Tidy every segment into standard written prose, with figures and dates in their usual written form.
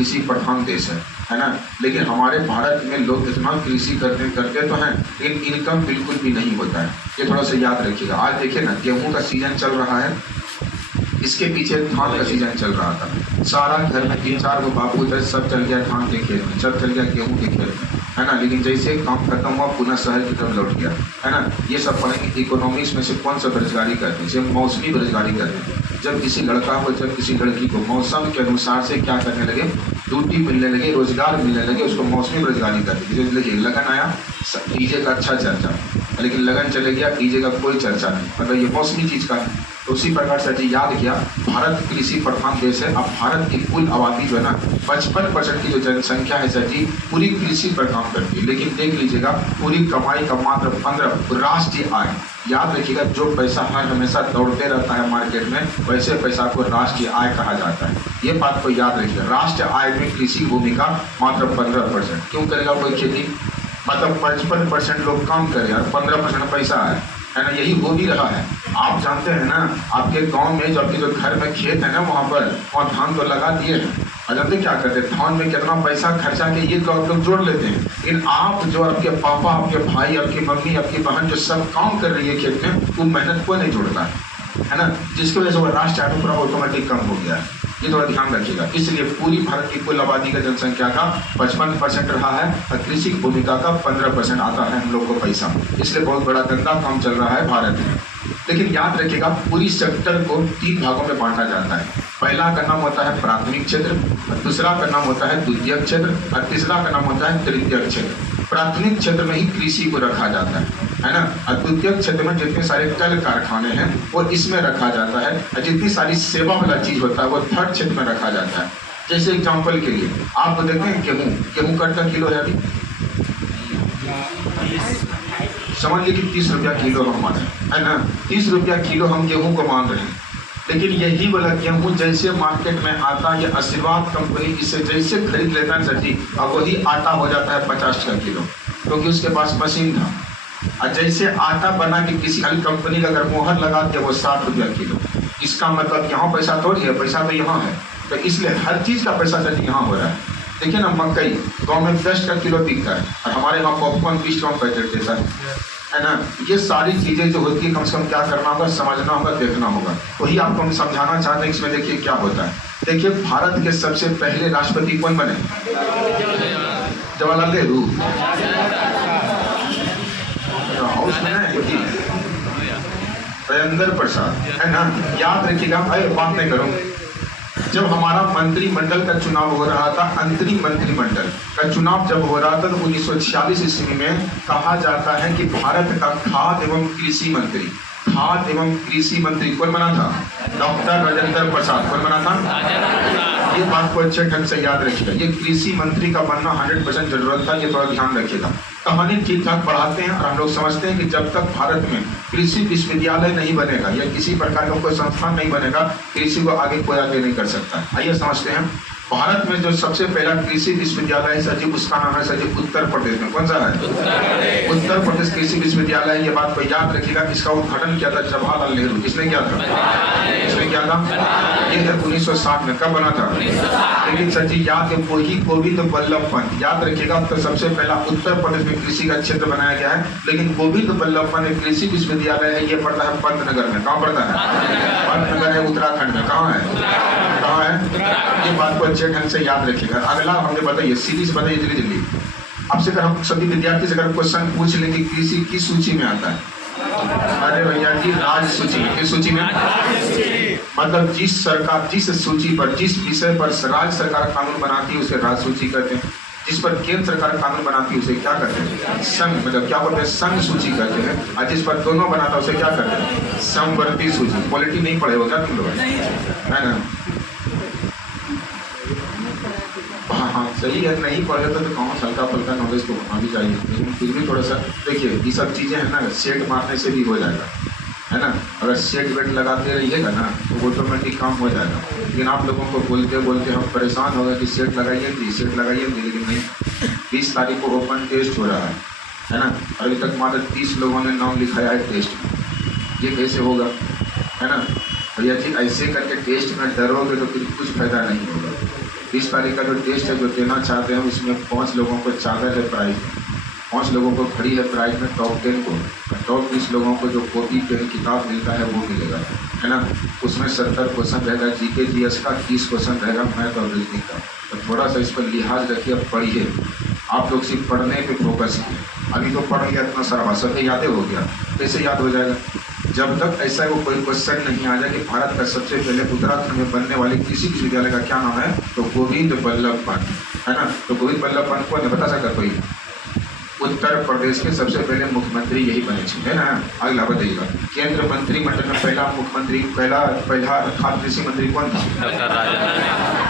कृषि प्रधान देश है ना। लेकिन हमारे भारत में लोग इतना कृषि करते तो हैं, लेकिन इनकम बिल्कुल भी नहीं होता है। ये थोड़ा सा याद रखिएगा। आज देखिए ना, गेहूं का सीजन चल रहा है, इसके पीछे धान का सीजन चल रहा था। सारा घर में 3-4 गो बापू थे, सब चल गया धान के खेत में, सब चल गया गेहूं के खेत में, है ना। लेकिन जैसे काम खत्म हुआ पुनः शहर की तरफ लौट गया, है ना। ये सब पढ़ेंगे इकोनॉमिक्स में से कौन सा बेरोजगारी करते हैं, सिर्फ मौसमी बेरोजगारी करते हैं। जब किसी लड़का को, जब किसी लड़की को मौसम के अनुसार से क्या करने लगे, ड्यूटी मिलने लगे, रोजगार मिलने लगे, उसको मौसमी बेरोजगारी करते हैं। देखिए लगन आया, डीजे का अच्छा चर्चा, लेकिन लगन चले गया, डीजे का कोई चर्चा नहीं, मतलब ये मौसमी चीज का है। तो उसी प्रकार से जी याद किया, भारत कृषि प्रधान देश है। अब भारत की कुल आबादी जो है ना, 55% की जो जनसंख्या है सर जी, पूरी कृषि पर काम करती है। लेकिन देख लीजिएगा, पूरी कमाई का मात्र 15 राष्ट्रीय आय। याद रखिएगा, जो पैसा हमेशा दौड़ते रहता है मार्केट में, वैसे पैसा को राष्ट्रीय आय कहा जाता है। ये बात को याद रखिएगा। राष्ट्रीय आय में कृषि भूमिका मात्र 15%। क्यों करेगा कोई खेती? मतलब 55% लोग काम करे और 15% पैसा है ना। यही हो भी रहा है। आप जानते हैं ना, आपके गांव में जो आपके जो घर में खेत है ना, वहाँ धान तो लगा दिए हैं, और जानते क्या करते हैं, धान में कितना पैसा खर्चा के ये तो आप लोग जोड़ लेते हैं। लेकिन आप जो आपके पापा, आपके भाई, आपकी मम्मी, आपकी बहन जो सब काम कर रही है खेत में, वो मेहनत कोई नहीं जोड़ता है ना, जिसकी वजह से वो राष्ट्रीय आय पूरा ऑटोमेटिक कम हो गया है। ये थोड़ा ध्यान रखिएगा। इसलिए पूरी भारत की कुल आबादी का जनसंख्या का 55% रहा है और कृषि भूमिका का 15% आता है हम लोग को पैसा। इसलिए बहुत बड़ा गंदा काम चल रहा है भारत में। लेकिन याद रखिएगा, पूरी सेक्टर को 3 भागों में बांटा जाता है। पहला का नाम होता है प्राथमिक क्षेत्र, दूसरा का नाम होता है द्वितीयक क्षेत्र, और तीसरा का नाम होता है तृतीयक क्षेत्र। प्राथमिक क्षेत्र में ही कृषि को रखा जाता है ना। और द्वितीयक क्षेत्र में जितने सारे कल कारखाने हैं वो इसमें रखा जाता है, और जितनी सारी सेवा वाला चीज होता है वो थर्ड क्षेत्र में रखा जाता है। जैसे एग्जाम्पल के लिए आप देखते हैं गेहूँ का किलो है अभी, समझ लीजिए कि 30 रुपया किलो हम मान रहे हैं, है ना। 30 रुपया किलो हम गेहूं को मान रहे हैं। लेकिन यही वाला गेहूं जैसे मार्केट में आता है, ये आशीर्वाद कंपनी इसे जैसे खरीद लेता है सर जी, अब वही आटा हो जाता है 50 का किलो, क्योंकि उसके पास मशीन था। और जैसे आटा बना के किसी अन्य कंपनी का अगर मोहर लगा दिया, वो 60 रुपया किलो। इसका मतलब यहाँ पैसा थोड़ी है, पैसा तो यहाँ है। तो इसलिए हर चीज का पैसा सर जी यहाँ हो रहा है। देखिए ना, मकई गाँव में 10 का किलो बिकता है, और हमारे यहाँ पॉपकॉर्न 20 टका पैकेट देता है ना। ये सारी चीजें जो होती है, कम से कम क्या करना होगा, समझना होगा, देखना होगा। वही आपको हम समझाना चाहते हैं। इसमें देखिए क्या होता है। देखिए, भारत के सबसे पहले राष्ट्रपति कौन बने? जवाहरलाल नेहरू। राजेंद्र प्रसाद, है ना। याद रखिएगा, भाई बात नहीं करूँ। जब हमारा मंत्रिमंडल का चुनाव हो रहा था, अंतरिम मंत्रिमंडल का चुनाव जब हो रहा था, तो 1946 ईस्वी में कहा जाता है कि भारत का खाद्य एवं कृषि मंत्री कौन बना था? डॉक्टर राजेंद्र प्रसाद। कौन बना था? ये बात को अच्छे ढंग से याद रखिएगा। ये कृषि मंत्री का बनना 100% जरूरत था। ये थोड़ा ध्यान रखिएगा। कहानी ठीक ठाक पढ़ाते हैं, और हम लोग समझते हैं कि जब तक भारत में कृषि विश्वविद्यालय नहीं बनेगा या किसी प्रकार का कोई संस्थान नहीं बनेगा, कृषि को आगे कोई आगे नहीं कर सकता। आइए समझते हैं। भारत में जो सबसे पहला कृषि विश्वविद्यालय है सर जी, उसका नाम है सर जी उत्तर प्रदेश में। कौन सा है? उत्तर प्रदेश कृषि विश्वविद्यालय। ये बात को याद रखिएगा। इसका उद्घाटन किया था जवाहरलाल नेहरू। किसने किया था? इसने किया था। ये 1960 में। कब बना था? लेकिन सर जी याद है, वही गोविंद बल्लभ पंत। याद रखिएगा, तो सबसे पहला उत्तर प्रदेश में कृषि का क्षेत्र बनाया गया है। लेकिन गोविंद बल्लभ पंत कृषि विश्वविद्यालय है, ये पड़ता है पंतनगर में। कहाँ पड़ता है? पंतनगर है उत्तराखंड में। कहाँ है? ये बात को अच्छे ढंग से याद रखिएगा। अगला हमने बताइए, सीधी से बताइए जल्दी। आपसे अगर हम सभी विद्यार्थी से अगर क्वेश्चन पूछ लें कि कृषि किस सूची में आता है? अरे भैया जी, राज्य सूची में। किस सूची में? मतलब जिस सरकार, जिस सूची पर, जिस विषय पर राज्य सरकार कानून बनाती है उसे राज्य सूची कहते हैं। जिस पर केंद्र सरकार कानून बनाती है उसे क्या कहते हैं? संघ, मतलब क्या बोलते हैं? संघ सूची कहते हैं। और जिस पर दोनों बनाता है उसे क्या कहते हैं? समवर्ती सूची। पॉलिटी नहीं पढ़े हो क्या तुम लोग? है ना। हाँ, सही है। नहीं पढ़े तो कहाँ, हल्का फुल्का नॉलेज तो होना भी चाहिए। लेकिन फिर भी थोड़ा सा देखिए, ये सब चीज़ें हैं ना, सेट मारने से भी हो जाएगा, है ना। अगर सेट वेट लगाते रहिएगा ना तो ऑटोमेटिक काम हो जाएगा। लेकिन आप लोगों को बोलते बोलते हम परेशान हो गए कि सेट लगाइए, लेकिन नहीं। 20 तारीख को ओपन टेस्ट हो रहा है ना। अभी तक मात्र 30 लोगों ने नाम लिखाया है टेस्ट में। ये कैसे होगा, है ना भैया जी? ऐसे करके टेस्ट में डरोगे तो फिर कुछ फायदा नहीं होगा। 20 तारीख का जो टेस्ट है जो देना चाहते हैं उसमें 5 लोगों को चादर है प्राइज में, 5 लोगों को घड़ी है प्राइज में, टॉप 10 को, टॉप 20 लोगों को जो कॉपी पेन किताब मिलता है वो मिलेगा, है ना। उसमें 70 क्वेश्चन रहेगा जीके जीएस का, 30 क्वेश्चन रहेगा मैथ और रीजनिंग का। तो थोड़ा सा इस पर लिहाज रखिए, पढ़िए। आप लोग सिर्फ पढ़ने पे फोकस किए। अभी तो पढ़ लिया इतना सारा, सबके यादें हो गया, कैसे याद हो जाएगा? जब तक ऐसा वो कोई क्वेश्चन नहीं आ जाए कि भारत का सबसे पहले उत्तराखंड में बनने वाले किसी विश्वविद्यालय का क्या नाम है, तो गोविंद बल्लभ पंत, है ना। तो गोविंद बल्लभ पंत को बता सकता कोई? उत्तर प्रदेश के सबसे पहले मुख्यमंत्री यही बने थे, है ना। अगला बताइएगा, केंद्र मंत्रिमंडल में पहला मुख्यमंत्री पहला खाद्य कृषि मंत्री कौन था?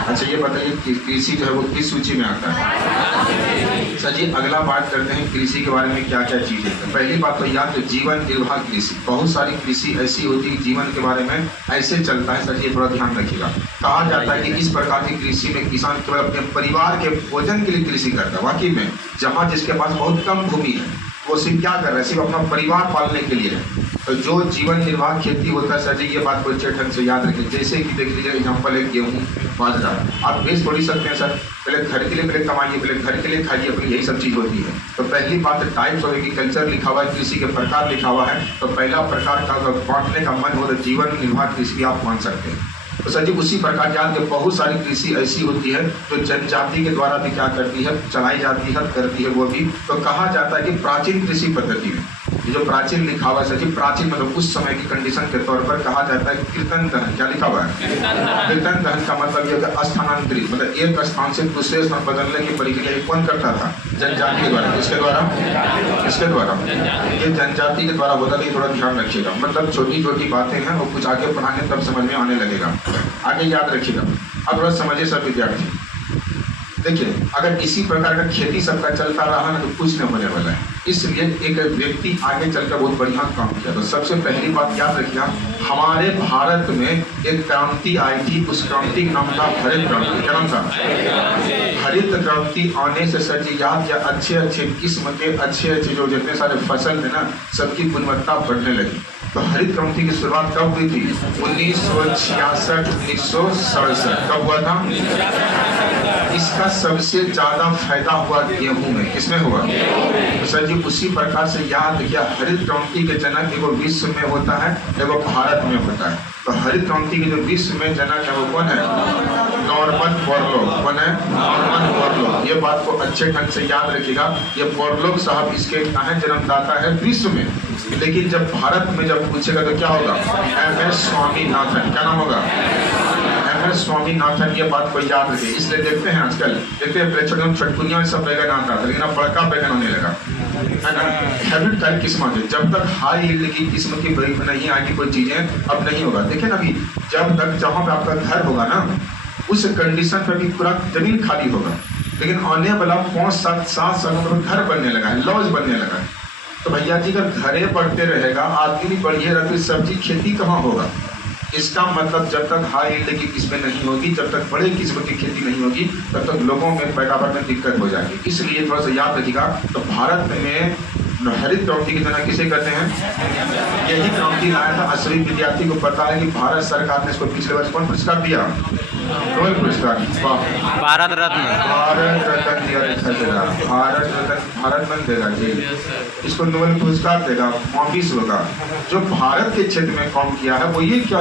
अच्छा ये बताइए कृषि जो है वो किस सूची में आता है? सर जी अगला बात करते हैं कृषि के बारे में क्या क्या चीजें। तो पहली बात तो याद है जीवन निर्वाह कृषि। बहुत सारी कृषि ऐसी होती है जीवन के बारे में ऐसे चलता है, सर जी थोड़ा ध्यान रखिएगा। कहा जाता है कि इस प्रकार की कृषि में किसान केवल अपने परिवार के भोजन के लिए कृषि करता है। वाकई में जहाँ जिसके पास बहुत कम भूमि है वो सिर्फ क्या कर रहा है, सिर्फ अपना परिवार पालने के लिए है। तो जो जीवन निर्वाह खेती होता है सर जी, ये बात को अच्छे ढंग से याद रखें। जैसे कि देख लीजिए एग्जाम्पल है गेहूँ बाजरा, आप बेच थोड़ी सकते हैं सर, पहले घर के लिए पहले कमाइए, पहले घर के लिए खाइए, अपनी यही सब चीज़ होती है। तो पहली बात टाइप्स ऑफ एग्रीकल्चर लिखा हुआ है, कृषि के प्रकार लिखा हुआ है। तो पहला प्रकार का अगर बांटने का मन हो तो जीवन निर्वाह कृषि आप मान सकते हैं। तो सर जी उसी प्रकार याद के बहुत सारी कृषि ऐसी होती है जो जनजाति के द्वारा भी क्या करती है, चलाई जाती है, करती है वो भी। तो कहा जाता है कि प्राचीन कृषि पद्धति में ये जो प्राचीन लिखा हुआ है सर जी, प्राचीन मतलब उस समय की कंडीशन के तौर पर कहा जाता है कीर्तन दहन। क्या लिखा हुआ है? कीर्तन दहन का मतलब ये स्थानांतरित, मतलब एक स्थान से दूसरे स्थान बदलने की प्रक्रिया कौन करता था? जनजाति के द्वारा। किसके द्वारा? किसके द्वारा? ये जनजाति के द्वारा होता है। थोड़ा ध्यान रखिएगा, मतलब छोटी छोटी बातें हैं वो कुछ आगे पढ़ाने तब समझ में आने लगेगा, आगे याद रखिएगा। अब थोड़ा समझिए सब विद्यार्थी, देखिए अगर इसी प्रकार का खेती सबका चलता रहा ना तो कुछ नहीं होने वाला है। इसलिए एक व्यक्ति आगे चलकर बहुत बढ़िया काम किया। तो सबसे पहली बात याद रखिएगा, हमारे भारत में एक क्रांति आई थी, उस क्रांति का नाम था हरित क्रांति। क्या नाम था? हरित क्रांति आने से सर जी याद या अच्छे अच्छे किस्म के अच्छे जो जितने सारे फसल है ना सबकी गुणवत्ता बढ़ने लगी। तो हरित क्रांति की शुरुआत कब हुई थी? 1966 1967। कब हुआ था? इसका सबसे ज्यादा फायदा हुआ गेहूं में। किसमें हुआ? तो सर जी उसी प्रकार से याद किया, हरित क्रांति के जनक एगो विश्व में होता है, एगो भारत में होता है। तो हरित क्रांति के जो विश्व में जनक है वो कौन है? Norman Borlaug. कौन है? Norman Borlaug. ये बात को अच्छे ढंग से याद रखिएगा। ये बोरलॉग साहब इसके जन्मदाता है विश्व में, लेकिन जब भारत में जब पूछेगा तो क्या होगा? MS स्वामीनाथन। क्या नाम होगा? MS स्वामीनाथन। ये बात को याद रखिए। इसलिए देखते हैं आजकल देखते हैं छटपुनिया सब बैगन आता था, लेकिन अब बड़का बैगन होने लगा, है ना। हैबिट टाइप किस्म है, जब तक हाई यील्ड की किस्म की नहीं आएगी कोई चीजें अब नहीं होगा। देखिए ना अभी जब तक जहाँ पे आपका घर होगा ना उस कंडीशन पे भी पूरा जमीन खाली होगा, लेकिन आने वाला 5-7 सालों में घर बनने लगा है, लॉज बनने लगा है। तो भैया जी अगर घरे बढ़ते रहेगा, आदमी बढ़िए रहते, सब्जी खेती कहाँ होगा? इसका मतलब जब तक हाई यील्ड की किस्में नहीं होगी, जब तक बड़े किस्म की खेती नहीं होगी, तब तक लोगों में पैदावार में दिक्कत हो जाएगी। इसलिए थोड़ा सा याद रखिएगा। तो भारत में हरित क्रांति की जनक किसे कहते हैं? यही क्रांति लाया था। असली विद्यार्थी को पता है कि भारत सरकार ने इसको पिछले वर्ष कौन पुरस्कार दिया? नोबेल पुरस्कार। भारत रत्न। भारत रत्न दिया। भारत रत्न देगा जी, इसको नोबेल पुरस्कार देगा विश्व का। जो भारत के क्षेत्र में काम किया है वो ये क्या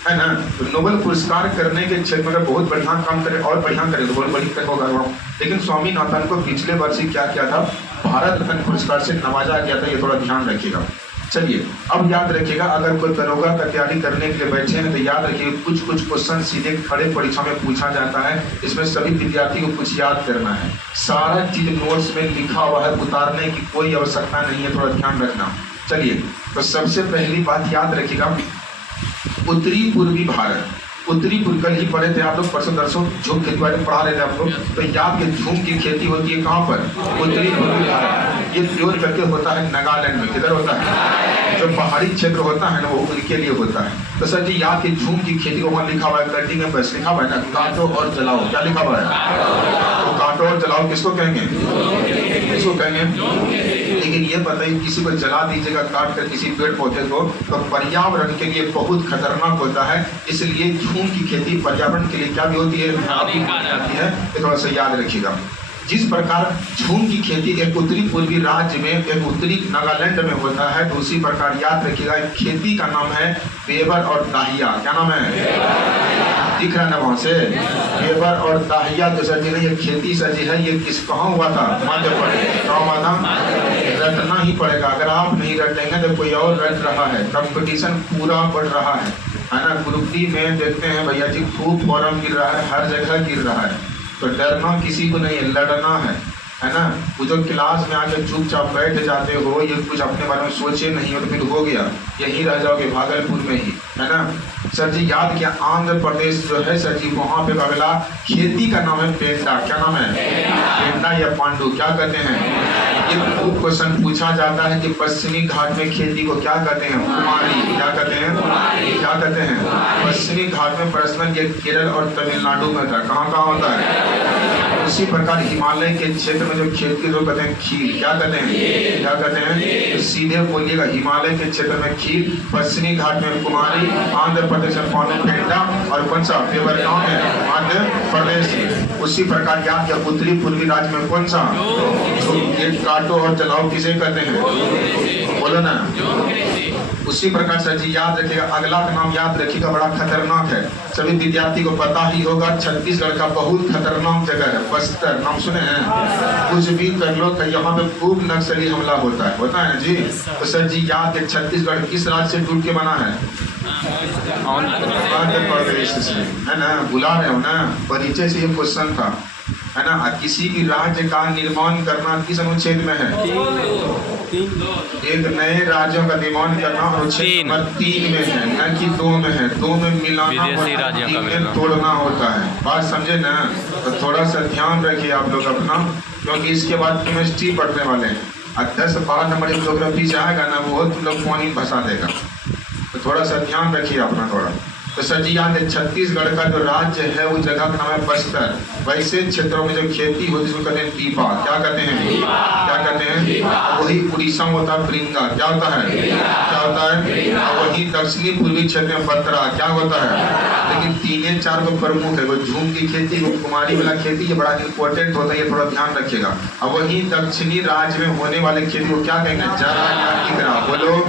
है ना। तो नोबेल पुरस्कार करने के क्षेत्र में बहुत बढ़िया काम करे और बढ़िया करे तो बहुत बढ़िया होगा। लेकिन स्वामीनाथन को पिछले वर्ष ही क्या किया था? भारत रत्न पुरस्कार से नवाजा गया था। ये थोड़ा ध्यान रखिएगा। चलिए अब याद रखिएगा, अगर कोई दरोगा का तैयारी करने के लिए बैठे हैं तो याद रखिए कुछ क्वेश्चन सीधे खड़े परीक्षा में पूछा जाता है। इसमें सभी विद्यार्थी को कुछ याद करना है। सारा चीज नोट्स में लिखा हुआ है, उतारने की कोई आवश्यकता नहीं है, थोड़ा ध्यान रखना। चलिए तो सबसे पहली बात याद रखिएगा, उत्तरी पूर्वी भारत। उत्तरी पूर्व कल ही पढ़े थे आप लोग, परसों दरसों झूम खेती बारे में पढ़ा रहे थे आप लोग। तो याद के झूम की खेती होती है कहाँ पर? उत्तरी पूर्वी भारत। ये प्योर करके होता है नागालैंड में। किधर होता है? जो पहाड़ी क्षेत्र होता है ना वो उनके लिए होता है। तो सर जी याद के झूम की खेती को वहाँ लिखा हुआ है, कटिंग में बस लिखा हुआ है ना, काटो और जलाओ। क्या लिखा हुआ है? तो काटो और जलाओ किसको कहेंगे? किसको कहेंगे? लेकिन ये बताइए किसी को जला दीजिएगा काट कर किसी पेड़ पौधे को, तो पर्यावरण के लिए बहुत खतरनाक होता है। इसलिए झूम की खेती पर्यावरण के लिए क्या भी होती है, जाती है, ये थोड़ा सा याद रखिएगा। जिस प्रकार झूम की खेती एक उत्तरी पूर्वी राज्य में, एक उत्तरी नागालैंड में होता है, तो उसी प्रकार याद रखिएगा खेती का नाम है बेवर और दाहिया। क्या नाम है? दिख रहा है ना वहां से? बेवर और दाहिया तो सर जी ने ये खेती सर जी है, ये किस कहाँ हुआ था? मध्य प्रदेश। कहाँ हुआ था? रटना ही पड़ेगा, अगर आप नहीं रटेंगे तो कोई और रट रहा है। कंपटीशन पूरा बढ़ रहा है ना। ग्रुप डी में देखते हैं भैया जी खूब फॉर्म गिर रहा है, हर जगह गिर रहा है। तो डरना किसी को नहीं है, लड़ना है ना। वो जो क्लास में आके चुपचाप बैठ जाते हो, ये कुछ अपने बारे में सोचे नहीं हो तो फिर हो गया, यहीं रह जाओगे भागलपुर में ही, है ना। सर जी याद किया आंध्र प्रदेश जो है सर जी, वहाँ पे अगला खेती का नाम है पेंडा। क्या नाम है? पेंडा या पांडु, क्या कहते हैं? ये खूब क्वेश्चन पूछा जाता है कि पश्चिमी घाट में खेती को क्या कहते हैं? कुमारी। क्या कहते हैं? क्या कहते हैं? पश्चिमी घाट में पर्सनल ये केरल और तमिलनाडु में था। कहाँ कहाँ होता है? उसी प्रकार हिमालय के क्षेत्र में जो खेती को कहते हैं खीर। क्या कहते हैं? क्या कहते हैं? तो सीधे बोलिएगा, हिमालय के क्षेत्र में खीर, पश्चिमी घाट में कुमारी, आंध्र प्रदेश में पांडु, पेंडा, और कौन सा पेवर गाँव है? मध्य प्रदेश। उसी प्रकार याद किया उत्तरी पूर्वी राज्य में कौन सा? ये काटो और जलाओ किसे कहते हैं? बोलो ना। उसी प्रकार सर जी याद रखिएगा, अगला का नाम याद रखिएगा, बड़ा खतरनाक है, सभी विद्यार्थी को पता ही होगा। छत्तीसगढ़ का बहुत खतरनाक जगह है बस्तर, नाम सुने हैं? कुछ भी कर लो तो यहाँ पे खूब नक्सली हमला होता है ना जी। तो सर जी याद है छत्तीसगढ़ किस राज्य से टूट के बना है? आंध्र प्रदेश से, है ना। बुला रहे हो ना, परिचय से ये क्वेश्चन था, है ना। किसी भी राज्य का निर्माण करना किस अनुच्छेद में है? एक नए राज्यों का निर्माण करना अनुच्छेद नंबर 3 में है, न कि 2 में है। 2 में मिलाना, 3 में तोड़ना होता है। बात समझे ना? तो थोड़ा सा ध्यान रखिए आप लोग अपना, क्योंकि इसके बाद केमिस्ट्री पढ़ने वाले हैं और 10-12 नंबर ज्योग्राफी से आएगा ना, वो तुम लोग पानी फंसा देगा। तो थोड़ा सा ध्यान रखिए अपना थोड़ा। तो सर जी याद है छत्तीसगढ़ का जो राज्य है वो जगह का नाम है बस्तर। वैसे क्षेत्रों में जो खेती होती है उसको कहते हैं पीपा। क्या कहते हैं? क्या कहते हैं? वही उड़ीसा में होता है प्रिंगा। क्या होता है? क्या होता है? वही दक्षिणी पूर्वी क्षेत्र में बत्रा। क्या होता है? लेकिन 3-4 को प्रमुख है, वो झूम की खेती, वो कुमारी वाला खेती, ये बड़ा इंपॉर्टेंट होता है, ये थोड़ा ध्यान रखिएगा। अब वही दक्षिणी राज्य में होने वाले खेती को क्या कहेंगे? जरा या इकरा। बोलो।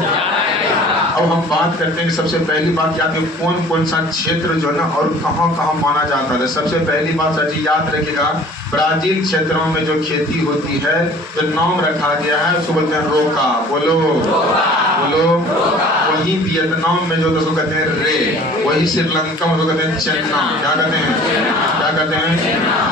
अब हम बात करते हैं कि सबसे पहली बात याद है कौन कौन सा क्षेत्र जो ना और कहाँ कहाँ माना जाता है। सबसे पहली बात सर जी याद रखिएगा, ब्राजील क्षेत्रों में जो खेती होती है तो नाम रखा गया है उसको बोलते हैं रोका। बोलो बोलो। वही वियतनाम में जो उसको कहते हैं रे, वही श्रीलंका में उसको कहते हैं चन्ना। क्या कहते हैं? क्या कहते हैं?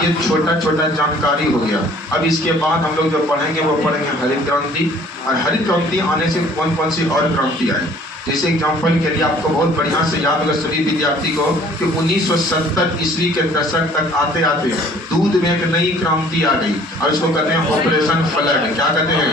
ये छोटा छोटा जानकारी हो गया। अब इसके बाद हम लोग जो पढ़ेंगे वो पढ़ेंगे हरित क्रांति, और हरित क्रांति आने से कौन कौन सी और क्रांति आई। जैसे एग्जाम्पल के लिए आपको बहुत बढ़िया से याद होगा सभी विद्यार्थी को कि 1970 ईस्वी के दशक तक आते आते दूध में एक नई क्रांति आ गई और इसको कहते हैं ऑपरेशन फ्लड। क्या कहते हैं?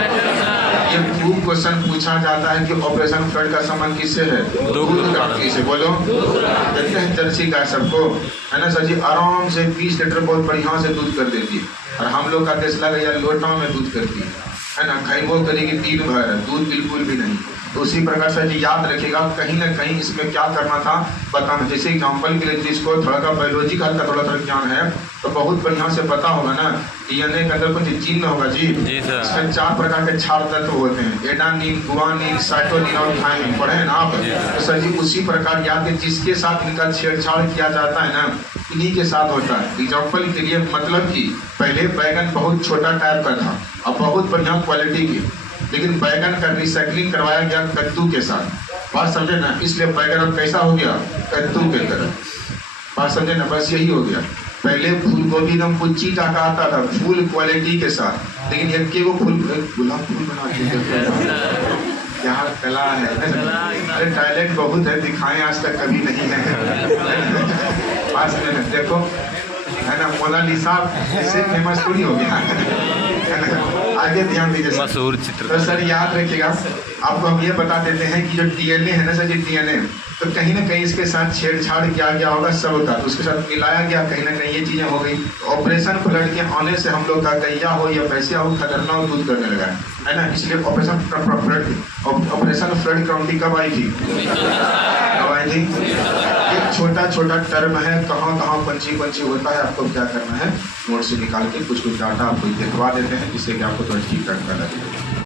ये खूब क्वेश्चन पूछा जाता है कि ऑपरेशन फ्लड का संबंध किससे है? दूध क्रांति से। बोलो। देखते हैं जर्सी गाय सबको, है ना सर जी, आराम से 20 लीटर बहुत बढ़िया से दूध कर देती है, और हम लोग का देश लगा या लोटा में दूध करती है ना। खाई करेगी दिन भर, दूध बिल्कुल भी नहीं। तो उसी प्रकार से जी याद रखिएगा, कहीं ना कहीं इसमें क्या करना था बताना। जैसे एग्जाम्पल के लिए जिसको थोड़ा सा बायोलॉजी का थोड़ा ज्ञान है तो बहुत बढ़िया से पता होगा ना, डीएनए के अंदर कुछ जीन होगा जी। इसमें 4 प्रकार के क्षार तत्व होते हैं, एडानिन, गुआनिन, साइटोनिन और थायमिन। पढ़े हैं ना आप? तो सर जी उसी प्रकार याद है जिसके साथ इनका छेड़छाड़ किया जाता है ना, इन्हीं के साथ होता है। एग्जाम्पल के लिए मतलब कि पहले बैगन बहुत छोटा टाइप का था और बहुत बढ़िया क्वालिटी की, लेकिन बैगन का रिसाइकलिंग करवाया गया कद्दू के साथ। बात समझे ना? इसलिए बैगन अब कैसा हो गया? कद्दू के तरह। बात समझे ना? बस यही हो गया। पहले फूल गोभी एकदम कुच्ची टाका आता था फूल क्वालिटी के साथ, लेकिन एक के वो फूल गुलाब फूल बना के क्या कला है। अरे टैलेंट बहुत है, दिखाएं आज तक कभी नहीं है। बात समझे ना? देखो है ना, मोनालिसा इससे फेमस थोड़ी हो गया है ना। आगे ध्यान दीजिए मशहूर चित्र। तो सर याद रखिएगा, आपको हम ये बता देते हैं कि जो डीएनए है ना सर जी, डीएनए तो कहीं ना कहीं इसके साथ छेड़छाड़ किया गया होगा सबका, तो उसके साथ मिलाया गया, कहीं ना कहीं ये चीज़ें हो गई। ऑपरेशन फ्लड के आने से हम लोग का गैया हो या भैंसिया हो खतरनाक दूध करने लगा है ना, इसलिए ऑपरेशन फ्लड क्रांति कब आई थी? कब आई थी? एक छोटा छोटा टर्म है, कहाँ कहाँ पंछी होता है, आपको क्या करना है, नोट से निकाल के कुछ डाटा आपको दिखवा देते हैं, जिससे कि आपको थोड़ा ठीक ठाक पता चले।